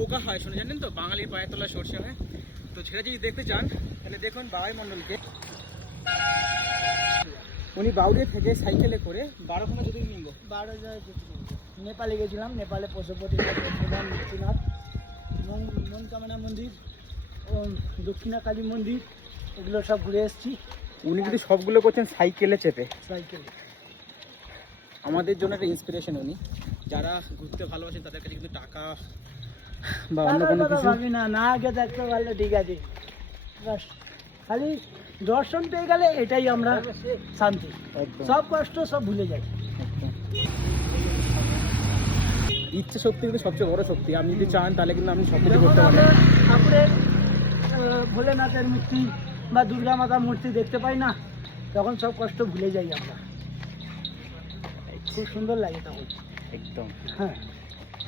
পোকা হয় শুনে জানেন তো, বাঙালির পায়ের তলায় সর্ষে হয়। তো সেটা যদি দেখতে চান তাহলে দেখুন বাবাই মণ্ডলকে, উনি বাউরিয়া থেকে সাইকেলে করে 12খানা জ্যোতির্লিঙ্গ, 12 নেপালে গেছিলাম। নেপালে পশুপতি প্রধান মুক্তিনাথ, মনকামনা মন্দির ও দক্ষিণা কালী মন্দির, এগুলো সব ঘুরে এসেছি। উনি কিন্তু সবগুলো করছেন সাইকেলে চেপে। সাইকেল আমাদের জন্য একটা ইন্সপিরেশন উনি। যারা ঘুরতে ভালোবাসেন তাদের কাছে কিন্তু টাকা বা অন্য কোনো কিছু ভাবি না, না আগে থাকতে পারলে ঠিক আছে, বাস খালি দর্শন পেয়ে গেলে এটাই আমরা শান্তি। একদম। সব কষ্ট সব ভুলে যাই। ইচ্ছা শক্তি কিন্তু সবচেয়ে বড় শক্তি। আপনি যদি চান তাহলে কিন্তু আপনি সব কিছু যখন করতে আমরা পারেন। ঠাকুরের ভোলেনাথের মূর্তি বা দুর্গা মাতার মূর্তি দেখতে পাই না, তখন সব কষ্ট ভুলে যাই আমরা। খুব সুন্দর লাগে তখন। একদম। হ্যাঁ।